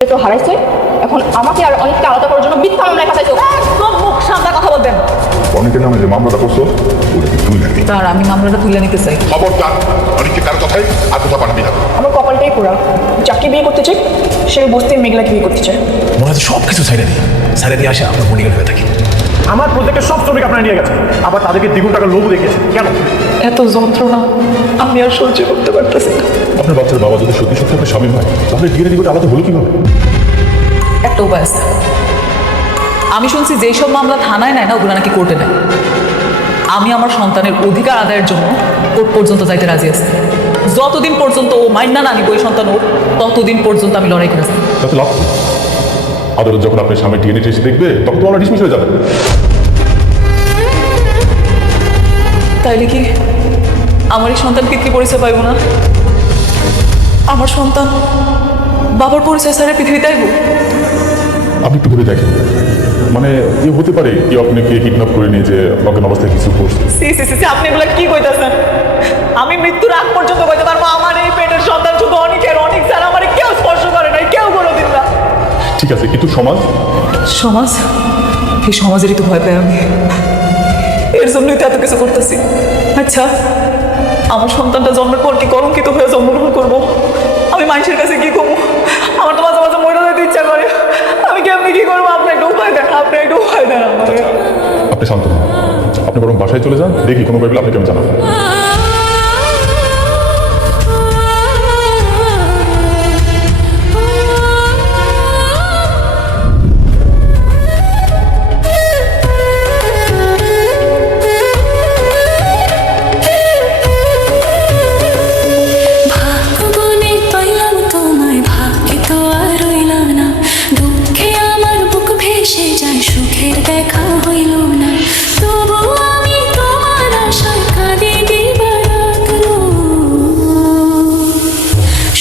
তো হারাইছে, এখন আমাকে আর অনেকটা আলাদা করার জন্য মিথ্যা মামলায় ফাঁসাইছো। একদম মুখ সামনে কথা বলবেন। অনেকের নামে যে মামলাটা করছো ওটা কি তুই নাকি? স্যার আমি মামলাটা তুলে নিতে চাই। খবরদার অনেকে কার কথাই আর কথা পাঠাবি না। আমার কপালটাই পোড়া, যাকে বিয়ে করতে চাই সে বস্তির মেঘলাকে বিয়ে করতে চায়। মনে হচ্ছে সব কিছু ছাইড়া দিয়ে আসে আপনার বডিগার্ড হয়ে থাকি। আমার প্রজেক্টের সব শ্রমিক আপনারা নিয়ে গেছেন, আবার তাদেরকে দ্বিগুণ টাকা লোভ দেখিয়েছেন কেন? এত যন্ত্রণা আমি আর সহ্য করতে পারতেছি না। আপনার বাচ্চার বাবা যদি সত্যি সত্যি আপনার স্বামী হয় তাহলে ডিএনএ রিপোর্ট আলাদা হলো কিভাবে? একটা উপায় আছে। আমি শুনছি যেই সব মামলা থানায় নেয় না ওগুলো নাকি কোর্টে নেয়। আমি আমার সন্তানের অধিকার আদায়ের জন্য কোর্ট পর্যন্ত যাইতে রাজি আছি। যতদিন পর্যন্ত ও মাইনা না নিব ওই সন্তান ওর, ততদিন পর্যন্ত আমি লড়াই করেছি। তাতে লাভ কি? আদালত যখন আপনার স্বামী ডিএনএ টেস্ট দেখবে তখন তো আমরা ডিসমিস হয়ে যাবে। তাইলে কি আমার এই সন্তান পিতৃ পরিচয় পাইব না? আমার সন্তান বাবার পরিচয় ছাড়া পৃথিবীতে আইব? আপনি একটু ঘুরে দেখেন, মানে ইয়ে হতে পারে কি আপনাকে কিডন্যাপ করে নিয়ে যে অজ্ঞান অবস্থায় কিছু করছে। আপনি এগুলো কি কইতাছেন? আমি মৃত্যুর আগ পর্যন্ত কইতে পারবো আমার এই পেটের সন্তান শুধু অনেকের অনেক স্যার আমার কেউ স্পর্শ করে নাই, কেউ কোনোদিন না। ঠিক আছে, কিন্তু সমাজ সমাজ, এই সমাজেরই তো ভয় পাই আমি, এর জন্যই তো এত কিছু করতেছি। আচ্ছা আমার সন্তানটা জন্মের পর কি কলঙ্কিত হয়ে জন্মগ্রহণ করবো? আমি মানুষের কাছে কি করবো? আমার তো মাঝে মাঝে মরে যেতে ইচ্ছা করে। আমি কেমনি কি করবো? আপনি একটু উপায় দেন, আপনি একটু উপায় দেন আমাকে। আপনি শান্ত হন, আপনি বরং বাসায় চলে যান, দেখি কোনো ব্যাপারে আপনি কেমন জানাবেন। দেখা হইল না, তবু আমি তোমার আশায় কাঁদি দিবারাত্র।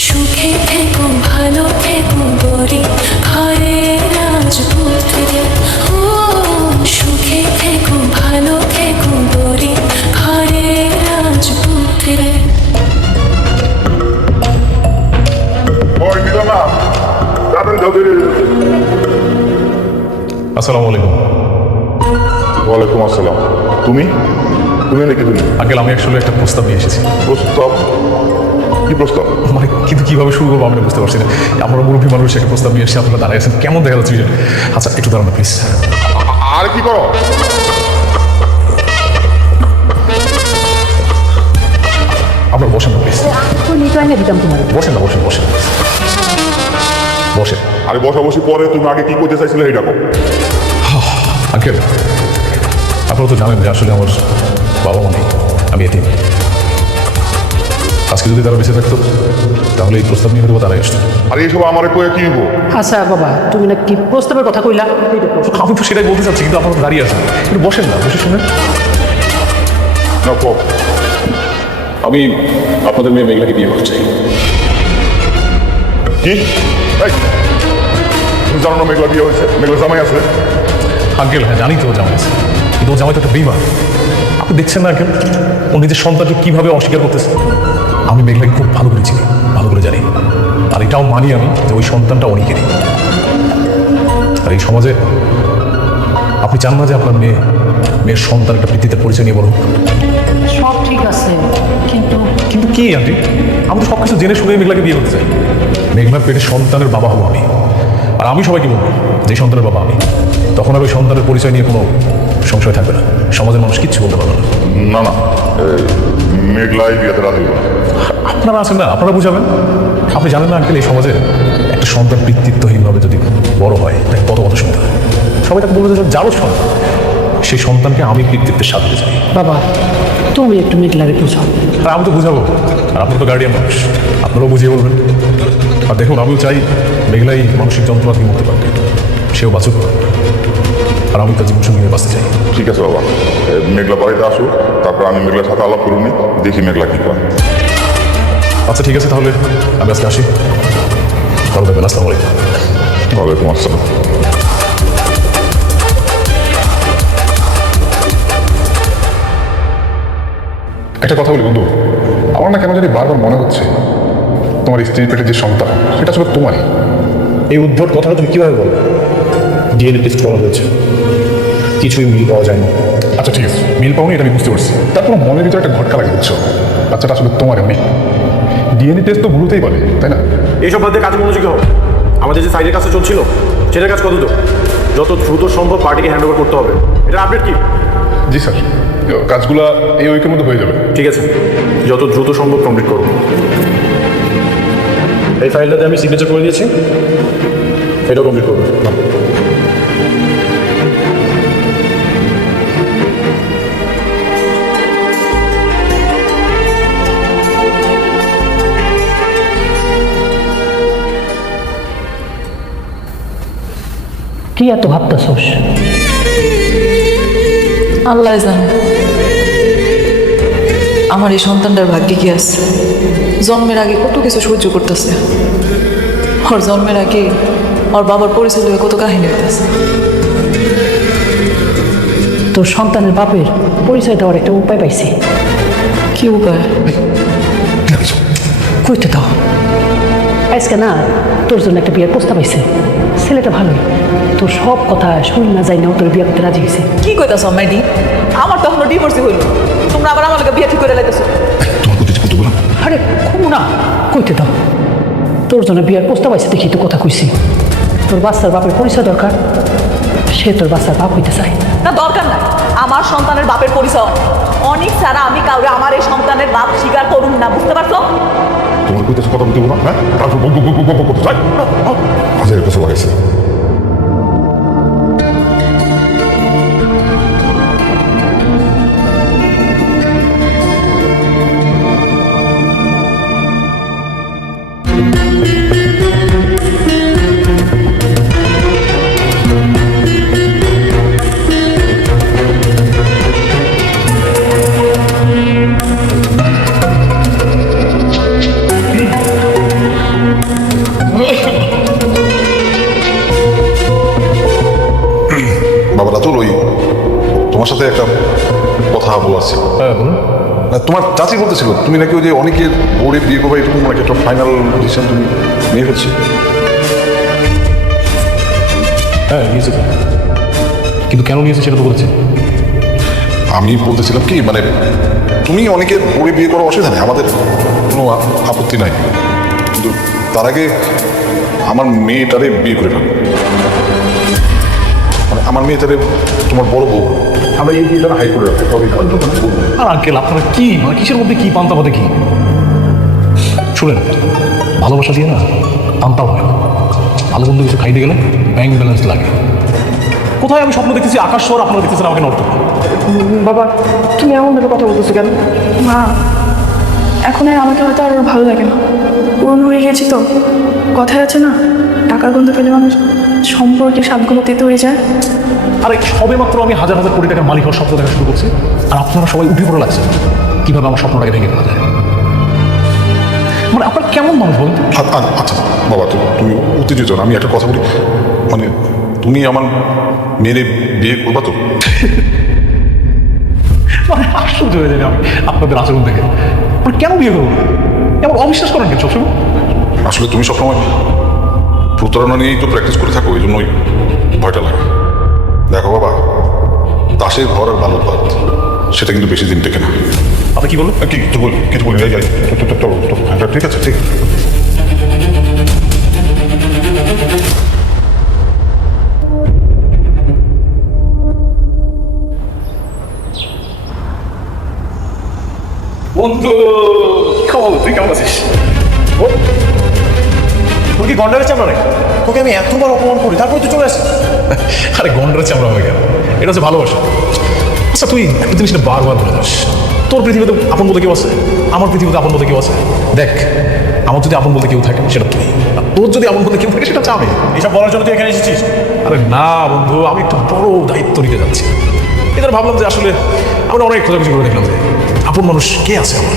সুখে থেকো ভালো থেকো গরি ঘরের রাজপুত্রে। ও সুখে থেকো ভালো থেকো গরি ঘরের রাজপুত্রে। আসসালামু আলাইকুম। ওয়ালাইকুম আসসালাম। তুমি তুমি নাকি? তুমি আঙ্কেল আমি আসলে একটা প্রস্তাব নিয়ে এসেছি। প্রস্তাব? কি প্রস্তাব? মানে কিন্তু কিভাবে শুরু করবো আমি বুঝতে পারছি না। আমরা মুরব্বী মানুষ একটা প্রস্তাব নিয়ে এসেছি, আপনারা দাঁড়িয়ে আছেন, কেমন দেখা যাচ্ছে? আচ্ছা একটু দাঁড়ানো প্লিজ। আর কি করো? আপনারা বসেন না প্লিজ। দিতাম তোমার বসেন না, বসেন বসেন বসেন। আরে বসাবসি পরে তুমি আগে কি করতে চাইছিলে এই ডাকো। আঙ্কেল আপনারা তো জানেন যে আসলে আমার বাবা মা নেই, আমি এতিম। আজকে যদি তারা বেঁচে থাকতো তাহলে এই প্রস্তাব নিয়ে হয়তো তারাই আসতো। আর এইসব আমার কয়ে কি হবো? আচ্ছা বাবা, তুমি না কি প্রস্তাবের কথা কইলা? আমি তো সেটাই বলতে চাচ্ছি, কিন্তু আপনারা তো দাঁড়িয়ে আছেন, একটু বসেন না, বসে শুনেন। না কো। আমি আপনাদের মেয়ে মেঘলাকে বিয়ে করতে চাই। কি? এই, তুমি জানো না মেঘলা বিয়ে হয়েছে? মেঘলা জামাই আছে। আঙ্কেল হ্যাঁ জানি তো ও জামাই আছে, কিন্তু ও জামাই তো একটা বেইমান। আপনি দেখছেন না আঙ্কেল ও নিজের সন্তানকে কীভাবে অস্বীকার করতেছে? আমি মেঘলাকে খুব ভালো করে চিনি, ভালো করে জানি, আর এটাও মানি আমি যে ওই সন্তানটা অনেকেরই। আর এই সমাজে আপনি চান না যে আপনার মেয়ের সন্তান একটা পৃথিবীতে পরিচয় নিয়ে বলুন? সব ঠিক আছে, কিন্তু কিন্তু কি আন্টি, আমি তো সব কিছু জেনে শুনে মেঘলাকে বিয়ে করতে চাই। মেঘলার পেটে সন্তানের বাবা হবো আমি, আর আমি সবাইকে বলবো যে সন্তানের বাবা আমি। তখন আর ওই সন্তানের পরিচয় নিয়ে কোনো সংশয় থাকবে না, সমাজের মানুষ কিচ্ছু বলতে পারবে না। না না, মেঘলাই বিয়েতে রাজি হলো। আপনারা আছেন না, আপনারা বুঝাবেন। আপনি জানেন না আঙ্কেল এই সমাজে একটা সন্তান পিতৃত্বহীনভাবে যদি বড় হয় তাকে কত কত শুনতে হয়। সবাই তাকে বলবে যে যারও সন্তান, সেই সন্তানকে আমি পিতৃত্বের সাথে চাই। বাবা তুমি একটু মেঘলারে বুঝাও। আর আমি তো বুঝাবো, আর আপনার তো গার্ডিয়ান মানুষ, আপনারাও বুঝিয়ে বলবেন। আর দেখুন আমিও চাই মেঘলাই মানসিক যন্ত্রণা থেকে মুক্তি পাবে, সেও বাঁচুক, আর আমি তার জীবন সঙ্গী হয়ে বাঁচতে চাই। ঠিক আছে বাবা, মেঘলা বাড়িতে আসো, তারপর আমি মেঘলার সাথে আলাপ করুনি, দেখি মেঘলা কি করে। আচ্ছা ঠিক আছে, তাহলে আমি আজকে আসি। ভালো থাকবেন, আসসালামু আলাইকুম। ওয়ালাইকুম আসসালাম। একটা কথা বলি বন্ধু, আমার না কেন জানি বারবার মনে হচ্ছে তোমার স্ত্রীর পেটে যে সন্তান সেটা আসলে তোমারই। এই উদ্ভট কথাটা তুমি কিভাবে বলো? ডিএনএ টেস্ট করা হয়েছে, কিছুই মিল পাওয়া যায়নি। আচ্ছা ঠিক আছে, মিল পাওনি এটা আমি বুঝতে পারছি, তারপর মনের ভিতরে একটা ঘটকা লাগে বুঝছো, বাচ্চাটা আসলে তোমার মেয়ে। ডিএনএ টেস্ট তো ভুলতেই পারে, তাই না? এইসব বাদে কাজে মনোযোগী হোক। আমাদের যে সাইডের কাজটা চলছিল সেটার কাজ কত দূর? যত দ্রুত সম্ভব পার্টিকে হ্যান্ড ওভার করতে হবে। এটা আপডেট কি? জি স্যার, কাজগুলা এই উইকের মধ্যে হয়ে যাবে। ঠিক আছে, যত দ্রুত সম্ভব কমপ্লিট করব। এই ফাইলটাতে আমি সিগনেচার করে দিয়েছি, এটাও কমপ্লিট করবো। কি এত ভাবতেছোস? আল্লাহ জানে আমার এই সন্তানটার ভাগ্যে কি আছে। জন্মের আগে কত কিছু সহ্য করতেছে, ওর জন্মের আগে ওর বাবার পরিচয় লইয়া কত কাহিনী হইতেছে। তোর সন্তানের বাপের পরিচয় দেওয়ার একটা উপায় পাইছি। কি উপায়? কইতে দাও। আজকে না তোর জন্য একটা বিয়ের প্রস্তাব পাইছে। ছেলেটা ভালোই, তোর সব কথা শুন না যাই না তোর বিয়ে করতে রাজি হয়েছে। কি কইতাছ মাইডি? আমার তখন ডিভোর্সই হইল, তোমরা আবার আমার লগে বিয়ে ঠিক করে লাইতেছো। তোমার প্রতি কত বললাম। আরে খুব না, কইতে দাও। তোর জন্য বিয়ের প্রস্তাব পাইছে দেখি তো কথা কইছি। তোর বাচ্চার বাপের পরিচয় দরকার, সে তোর বাচ্চার বাপ হইতে চায়। না দরকার নাই, আমার সন্তানের বাপের পরিচয় অনেক ছাড়া আমি কাউরে আমার এই সন্তানের বাপ স্বীকার করুন না, বুঝতে পারছো? তোমার কইতেছে কথা বলতে বললাম, হ্যাঁ? তারপর বক বক বক বক করতে চাই হাজারের কাছে লাগাইছে। বাবা রাতুল, ওই তোমার সাথে একটা কথা বলার ছিল। না, তোমার চাচি বলতেছিল তুমি নাকি ওই যে অনেকের বোর্ডে বিয়ে করবে এরকম নাকি একটা ফাইনাল ডিসিশন তুমি নিয়ে ফেলছো। হ্যাঁ নিয়েছে তো, কিন্তু কেন নিয়েছে সেটা তো বলছে। আমি বলতেছিলাম কি, মানে তুমি অনেকের বোর্ডে বিয়ে করা অসুবিধা নেই, আমাদের কোনো আপত্তি নাই, কিন্তু তার আগে আমার মেয়েটারে বিয়ে করে ফেলো। মানে আমার মেয়েটারে তোমার বড় বউ, আমরা এই বিয়েটা হাই করে রাখবো। আর আঙ্কেল আপনারা কি মানে কিসের মধ্যে কি পান্তা পাতে কি? শুনেন, ভালোবাসা দিয়ে না পান্তা হয় না। ভালো বন্ধু কিছু খাইতে গেলে ব্যাংক ব্যালেন্স লাগে। কোথায় আমি স্বপ্ন দেখতেছি আকাশ শহর, আপনারা দেখতেছেন আমাকে নর্থ। বাবা, তুমি এমনভাবে কথা বলতেছো কেন? মা, এখন আর আমাকে হয়তো আর ওর ভালো লাগে না। পুরনো হয়ে গেছি তো। কথায় আছে না, টাকার গন্ধ পেলে মানুষ সম্পর্কে স্বাদগুলো তেতো হয়ে যায়। আরে সবে মাত্র আমি হাজার হাজার কোটি টাকার মালিক হওয়ার স্বপ্ন দেখা শুরু করছি, আর আপনারা সবাই উঠে পড়ে লাগছে কীভাবে আমার স্বপ্নটাকে ভেঙে ফেলা যায়। মানে আপনার কেমন মানুষ বলুন তো? আচ্ছা বাবা, তুমি উত্তেজিত না, আমি একটা কথা বলি, মানে তুমি আমার মেয়েরে বিয়ে করবা তো? মানে আশ্চর্য হয়ে যাবে আমি আপনাদের আচরণ থেকে। মানে কেন বিয়ে করবো? এমন অবিশ্বাস করেন কেন সবসময়? আসলে তুমি সবসময় প্রতারণা নিয়েই তো প্র্যাকটিস করে থাকো, এই জন্যই ভয়টা লাগে। দেখো বাবা, দাসের ঘর আর বালক ভাত সেটা কিন্তু বেশি দিন টেকে না। আপনি কি বলুন? কিছু বলি যাই, ঠিক আছে, ঠিক। বন্ধু, খবর? তুই কেমন আছিস? তোর কি গন্ডারের চামড়া নাকি? তোকে আমি এতবার অপমান করি, তারপরে তুই চলে আসিস। আরে গন্ডারের চামড়া হয়ে গেল, এটা হচ্ছে ভালোবাসা। আচ্ছা তুই একটা জিনিসটা বারবার বলে যাস, তোর পৃথিবীতে আপন বলতে কেউ আছে, আমার পৃথিবীতে আপন বলতে কেউ আছে। দেখ, আমার যদি আপন বলতে কেউ থাকে সেটা তুই, আর তোর যদি আপন বলতে কেউ থাকে সেটা চাবে। এসব বলার জন্য তুই এখানে এসেছিস? আরে না বন্ধু, আমি একটা বড় দায়িত্ব নিতে যাচ্ছি। এদের ভাবলাম যে আসলে আমরা অনেক খোঁজাখুঁজি করে দেখলাম যে আপন মানুষ কে আছে আমার,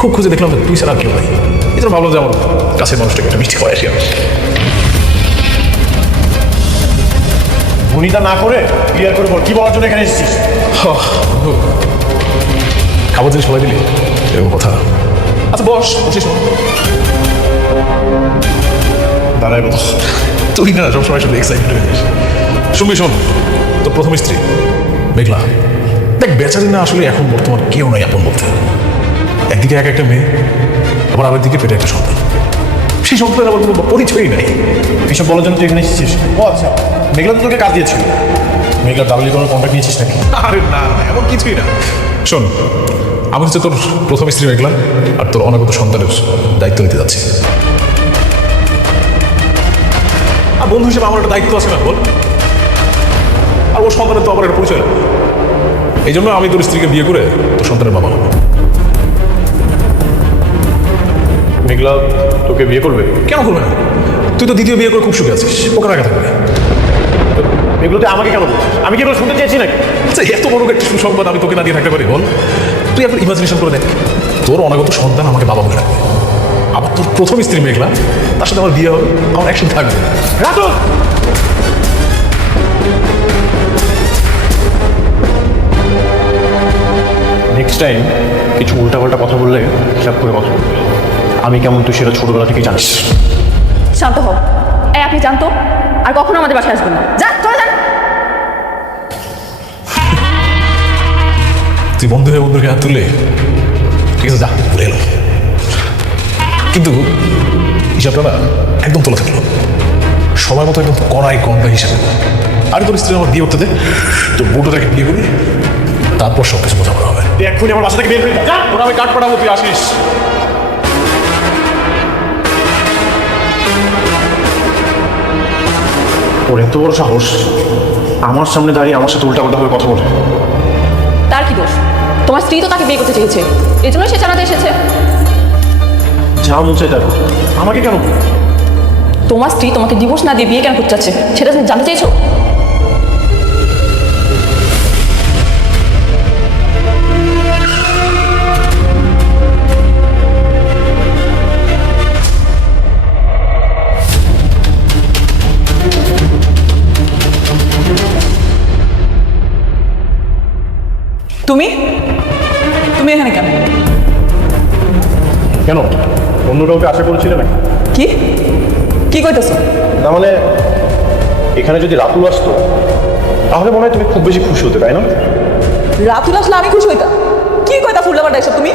খুব খুঁজে দেখলাম যে তুই ছাড়া আর কেউ নাই। এদের ভাবলাম যে আমার কাছের মানুষটাকে একটা মিষ্টি খাওয়াই আসি আমি। ভনিতা না করে ক্লিয়ার করে বল, কি বলার জন্য এখানে এসেছিস? বন্ধু, খাবার জিনিস সবাই দিলি এরকম কথা। আচ্ছা বস, বসিস। বন্ধু, তুই কি গন্ডারের চামড়া নাকি? তোকে আমি এতবার অপমান করি, তারপরে তুই চলে আসিস। আরে গন্ডারের চামড়া হয়ে গেল, এটা হচ্ছে ভালোবাসা। আচ্ছা তুই একটা জিনিসটা বারবার বলে যাস, তোর পৃথিবীতে আপন বলতে কেউ আছে, আমার পৃথিবীতে আপন বলতে কেউ আছে। দেখ, আমার যদি আপন বলতে কেউ থাকে সেটা তুই, আর তোর যদি আপন বলতে কেউ থাকে সেটা চাবে। এসব বলার জন্য তুই এখানে এসেছিস? দাঁড়ায় কথা তুই না সবসময় শুধু এক্সাইটেড হয়ে যাস। শুনবি শোন, তোর প্রথম স্ত্রী মেঘলা, দেখ বেচারি না আসলে এখন বর্তমান কেউ নাই আপন বলতে। একদিকে এক একটা মেয়ে, আবার আরেকদিকে পেটে একটা সন্তান। সেই সন্তানের আবার কোনো পরিচয়ই নাই। এসব বলার জন্য তুই এখানে এসেছিস? ও আচ্ছা, মেঘলা তো তোকে কাজ দিয়েছিল। মেঘলা তাহলে কোনো কন্ট্যাক্ট নিয়েছিস নাকি? আরে না না, এমন কিছুই না। শোন, আমি হচ্ছে তোর প্রথম স্ত্রী মেঘলা, আর তোর অনাগত সন্তানের দায়িত্ব নিতে যাচ্ছি। আর বন্ধু হিসেবে আমার একটা দায়িত্ব আছে না বল? আর ওর সন্তানের তো আমার একটা পরিচয় না। এই জন্য আমি তোর স্ত্রীকে বিয়ে করে তোর সন্তানের বাবা হবো। মেঘলা তোকে বিয়ে করবে? কেন করবে না? তুই তো দ্বিতীয় বিয়ে করে খুব সুখে আছিস, ওকে রাখা থাকবে। এগুলো তুই আমাকে কেন বলছিস? আমি কি এগুলো শুনতে চেয়েছি নাকি? আচ্ছা, এত বড় একটা সুসংবাদ আমি তোকে না দিয়ে থাকতে পারি বল? তুই একবার ইমাজিনেশন করে দেখ, তোর অনাগত সন্তান আমাকে বাবা বলে রাখবে। আবার তোর প্রথম স্ত্রী মেঘলা, তার সাথে আমার বিয়ে হবে, আমার একসাথে থাকবে। রাতুল! নেক্সট টাইম কিছু উল্টাপাল্টা কথা বললে হিসাব করে কথা বলবে। আমি কেমন তুই সেটা ছোটবেলা থেকেই জানিস। শান্ত হও। এই আপনি জানতো আর কখনো আমাদের বাসায় আসবেন না। যান, চলে যান। তুই বন্ধু হয়ে বন্ধুকে হাত তুললে ঠিক আছে, যা ভুলে এলো, কিন্তু হিসাবটা না একদম তোলা থাকলো সময় মতো, একদম কড়াই গন্ডা হিসাবে। আর তোর স্ত্রী আমার বিয়ে করতে দে, তোর বুটোটাকে বিয়ে করি, তারপর সব কিছু বোঝাপড়া হবে। তুই এক্ষুনি আমার বাসা থেকে বের হয়ে যা। তোর আমি কাঠ পাঠাবো, তুই আসিস। ওর এত বড় সাহস আমার সামনে দাঁড়িয়ে আমার সাথে উল্টাপাল্টা হয়ে কথা বলে। তার কি দোষ? তোমার স্ত্রী তো তাকে বিয়ে করতে চেয়েছে, এই জন্য সে জানাতে এসেছে। যা মন চাই তাই কর। আমাকে কেন? তোমার স্ত্রী তোমাকে ডিভোর্স না দিয়ে বিয়ে কেন করতে চাচ্ছে সেটা তুমি জানতে চেয়েছো? তুমি তুমি এখানে কেন? কেন? অন্য কাউকে আশা করেছিলে নাকি? কি কি কইতেছো? না মানে এখানে যদি রাতুল আসতো তাহলে মনে হয় তুমি খুব বেশি খুশি হতে, তাই না? রাতুল আসলে আমি খুশি হইতাম? কি কইতা ফুলবাটা এসব তুমি?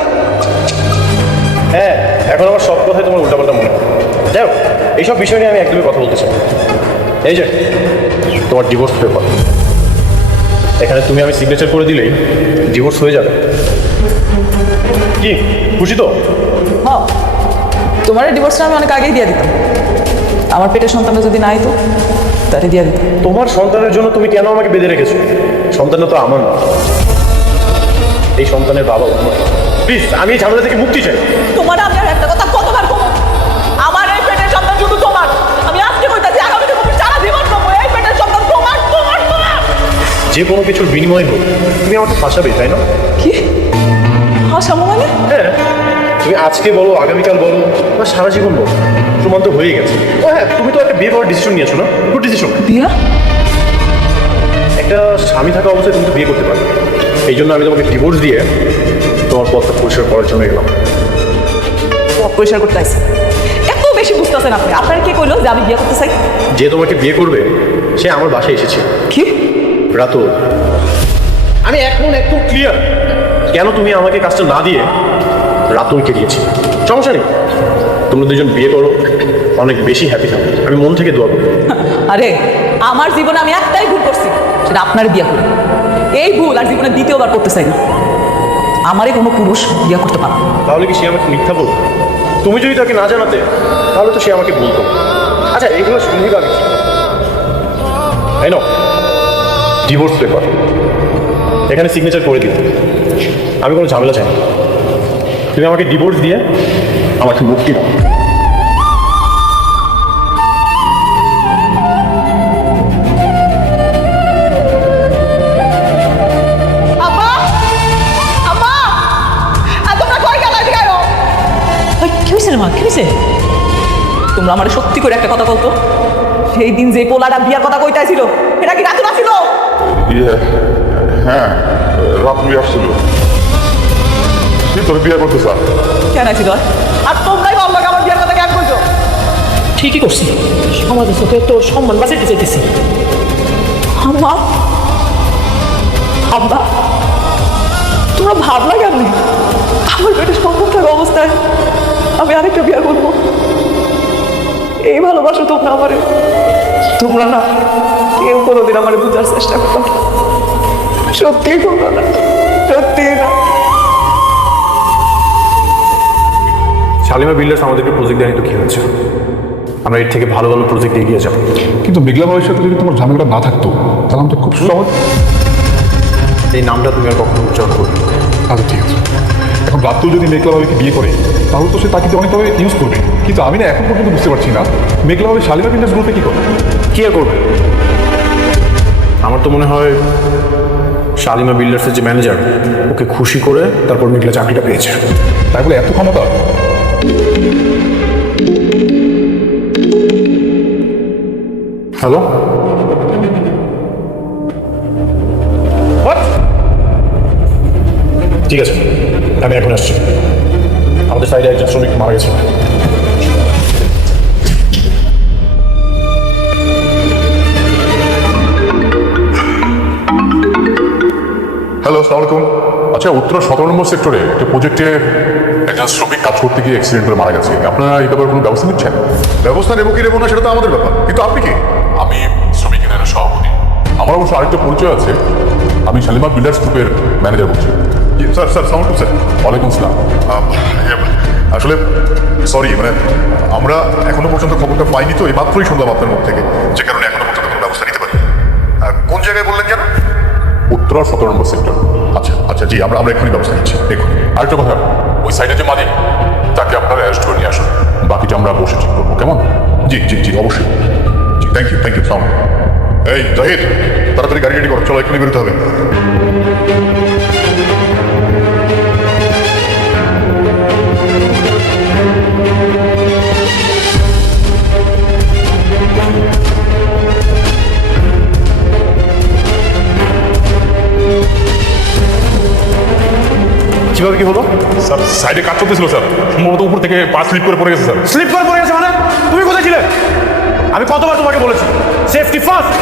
হ্যাঁ, এখন আমার সব কথাই তোমার উল্টাপাল্টা মনে হয়। যাই হোক, এইসব বিষয় নিয়ে আমি একদমই কথা বলতে চাই। এই যে তোমার ডিভোর্স পেপার, এখানে তুমি আমি সিগনেচার করে দিলেই ডিভোর্স হয়ে যাবে। কি খুশি তো? হ্যাঁ, তোমার ডিভোর্সটা আমি অনেক আগেই দিয়ে দিতাম। আমার পেটের সন্তানটা যদি না হইতো তাহলে দিয়ে দিতাম। তোমার সন্তানের জন্য তুমি কেন আমাকে বেঁধে রেখেছো? সন্তানটা তো আমার না, এই সন্তানের বাবা। প্লিজ, আমি এই ঝামেলা থেকে মুক্তি চাই। তোমার আমি আর একটা কথা কতবার কমো, আমার এই পেটের সন্তান শুধু তোমার। আমি আজকে কইতাছি, আগামীতে তুমি সারা জীবন কমো, এই পেটের সন্তান তোমার তোমার তোমার। যে কোনো কিছুর বিনিময় হোক তুমি আমাকে ফাঁসাবে, তাই না? কি হাসামো মানে? হ্যাঁ, তুমি আজকে বলো, আগামীকাল বলো, বা সারা জীবন বলো, প্রমাণ তো হয়ে গেছে। ও হ্যাঁ, তুমি তো একটা বিয়ে করার ডিসিশন নিয়েছো না? Good decision. বিয়া? একটা স্বামী থাকা অবস্থায় তুমি তো বিয়ে করতে পারবে। এই জন্য আমি তোমাকে ডিভোর্স দিয়ে তোমার পথটা পরিষ্কার করার জন্য গেলাম। পরিষ্কার করতে আসছি? এত বেশি বুঝতেছেন আপনি? আপনার কে কইলো যে আমি বিয়ে করতে চাই? যে তোমাকে বিয়ে করবে সে আমার বাসায় এসেছে। কি রাতুল, আমি এখন একদম ক্লিয়ার কেন তুমি আমাকে কাজটা না দিয়ে রাতুলকে দিয়েছি। সমস্যা নেই, তোমরা দুজন বিয়ে করো, অনেক বেশি হ্যাপি থাকবে। আমি মন থেকে দোয়া করি। আরে আমার জীবনে আমি একটাই ভুল করছি, সেটা আপনার বিয়ে করে। এই ভুল আর জীবনে দ্বিতীয়বার করতে চাই না। আমারে কোনো পুরুষ বিয়ে করতে পারে না। তাহলে কি সে আমাকে মিথ্যা বলতো? তুমি যদি তাকে না জানাতে তাহলে তো সে আমাকে বলতো। আচ্ছা, এইগুলো শুনবি আমি কি, তাই না? ডিভোর্স পেপার এখানে সিগনেচার করে দিতে, আমি কোনো ঝামেলা চাই না। তুমি আমাকে ডিভোর্স দিয়ে আমাকে মুক্তি দাও। তোমরা আমার সত্যি করে একটা কথা বলতো, সেই দিন যে পোলাটা বিয়ার কথা কইতাছিল এটা কি রাতুল ছিল? হ্যাঁ, রাতুল আসছিল। তোর বিয়ে করতে চান? কেন ছিল? আর তোমরাই বললো আমার বিয়ার কথা কেন কইছো? ঠিকই করছি, সমাজের চোখে তোর সম্মান বাঁচাইতে চাইতেছি। আম্মা, আব্বা, তোমরা ভাবলা কেন আমার পেটে সম্ভব থাকা অবস্থায় আমি আরেকটা বিয়ে করবো? এই ভালোবাসো তোমরা আমারে, তোমরা না কেউ কোনোদিন আমার বোঝার চেষ্টা করো না। সত্যি তোমরা না, সত্যি না। শালিমা বিল্ডার্স আমাদেরকে প্রজেক্ট দেয়নি তো কি হয়েছে? আমরা এর থেকে ভালো ভালো প্রজেক্ট এগিয়ে যাবো। কিন্তু মেঘলা ভাইয়ের সাথে যদি তোমার ঝামেলা না থাকতো তাহলে আমি তো খুব সহজ। এই নামটা তুমি আর কখনো উচ্চারণ করবে না। আচ্ছা ঠিক আছে, এখন রাত্রেও যদি মেঘলা ভাবিকে বিয়ে করে তাহলে তো সে তাকে তো অনেকভাবে ইউজ করবে। কিন্তু আমি না এখন পর্যন্ত বুঝতে পারছি না মেঘলা ভাবি শালিমা বিল্ডার্স গ্রুপে কি করে। কি আর করবে? আমার তো মনে হয় শালিমা বিল্ডার্সের যে ম্যানেজার ওকে খুশি করে তারপর মেঘলা চাকরিটা পেয়েছে। তাই বলে এত ক্ষমতা? হ্যালো, ঠিক আছে আমি এখন আসছি। আমাদের সাইডে একজন শ্রমিক মারা গেছে। হ্যালো, আসসালামু আলাইকুম। আচ্ছা, উত্তর 17 নম্বর সেক্টরে একটা প্রজেক্টে একজন শ্রমিক কাজ করতে গিয়ে অ্যাক্সিডেন্ট করে মারা গেছে। আপনারা এই ব্যাপারে কোনো ব্যবস্থা নিচ্ছেন? ব্যবস্থা নেবো কি নেবো না সেটা তো আমাদের ব্যাপার, কিন্তু আপনি কি? আমি শ্রমিক ইউনিয়নের সভাপতি। আমার অবশ্য আরেকটা পরিচয় আছে, আমি শালিমা বিল্ডার্স গ্রুপের ম্যানেজার বলছি। স্যার স্যার সালাম স্যার। ওয়ালাইকুম আসসালাম। আসলে সরি, মানে আমরা এখনো পর্যন্ত খবরটা পাইনি, তো এই মাত্রই শুনলাম আপনার মুখ থেকে, যে কারণে এখনো পর্যন্ত কোনো ব্যবস্থা নিতে পারি। কোন জায়গায় বললেন যেন? উত্তর 17 নম্বর সেক্টর। আচ্ছা আচ্ছা, জি আমরা এখনই ব্যবস্থা নিচ্ছি। দেখুন, আরেকটা কথা, ওই সাইডে যে মালিক তাকে আপনারা অ্যারেস্ট করে নিয়ে আসুন, বাকিটা আমরা বসে ঠিক করবো, কেমন? জি জি জি অবশ্যই। জি থ্যাংক ইউ সালাম। এই জাহিদ, তাড়াতাড়ি গাড়ি রেডি করো, চলো এখনই বেরোতে হবে। কিভাবে কি হলো? স্যার, সাইডে কাজ চলতেছিল স্যার, সম্ভবত উপর থেকে পা স্লিপ করে পড়ে গেছে স্যার। স্লিপ করে পড়ে গেছে মানে? তুমি কোথায় ছিলে? আমি কতবার তোমাকে বলেছি সেফটি ফার্স্ট,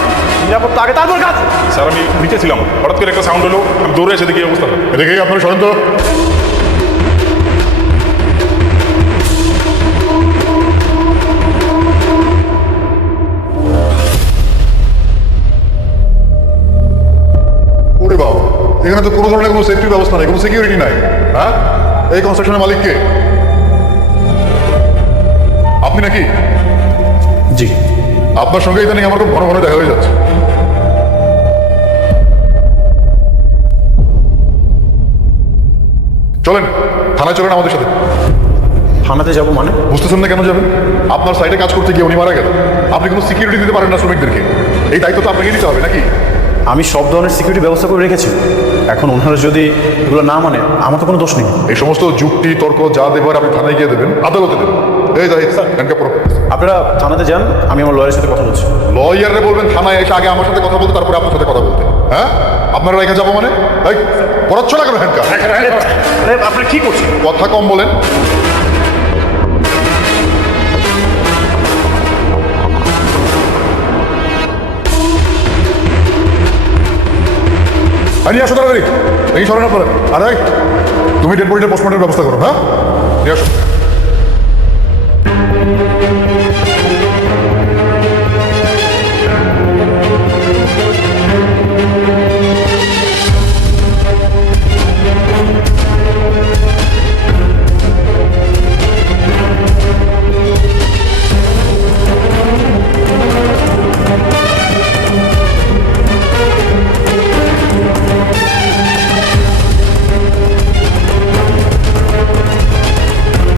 নিরাপত্তা আগে তারপর কাজ। স্যার, আমি নিচে ছিলাম, হঠাৎ করে একটা সাউন্ড হলো, আমি দৌড়ে এসে দেখি এই অবস্থা। দেখে আপনার সরেন তো। ওরে বাবা, এখানে তো কোনো ধরনের কোনো সেফটি ব্যবস্থা নেই, কোনো সিকিউরিটি নাই। হ্যাঁ, এই কনস্ট্রাকশনের মালিক কে? আপনি নাকি? জি। আপনার সঙ্গে ইদানিং আমার খুব ঘন ঘন দেখা হয়ে যাচ্ছে। চলেন থানায় চলেন আমাদের সাথে। থানাতে যাবো মানে? বুঝতেছেন না কেন যাবেন? আপনার সাইডে কাজ করতে গিয়ে উনি মারা গেল, আপনি কোনো সিকিউরিটি দিতে পারেন না শ্রমিকদেরকে, এই দায়িত্ব তো আপনাকে নিতে হবে নাকি? আমি সব ধরনের সিকিউরিটি ব্যবস্থা করে রেখেছি, এখন ওনারা যদি এগুলো না মানে আমার তো কোনো দোষ নেই। এই সমস্ত যুক্তি তর্ক যা দেবার আপনি থানায় গিয়ে দেবেন, আদালতে দেবেন। এই জাহিদ স্যার, আপনারা থানাতে যান, আমি আমার লয়ারের সাথে কথা বলছি। লয়াররা বলবেন থানায় এসে আগে আমার সাথে কথা বলতে, তারপরে আপনার সাথে কথা বলতে। হ্যাঁ, আপনারা রেখে যাবো মানে? এই পড়াচ্ছ না কেন হ্যান্ডকা? আপনি কি করছেন? কথা কম বলেন। নিয়ে আসো তাড়াতাড়ি, এই সরেন আপনারা। আরে তুমি ডেড বডিটার পোস্টমর্টমের ব্যবস্থা করো। হ্যাঁ, নিয়ে আসো।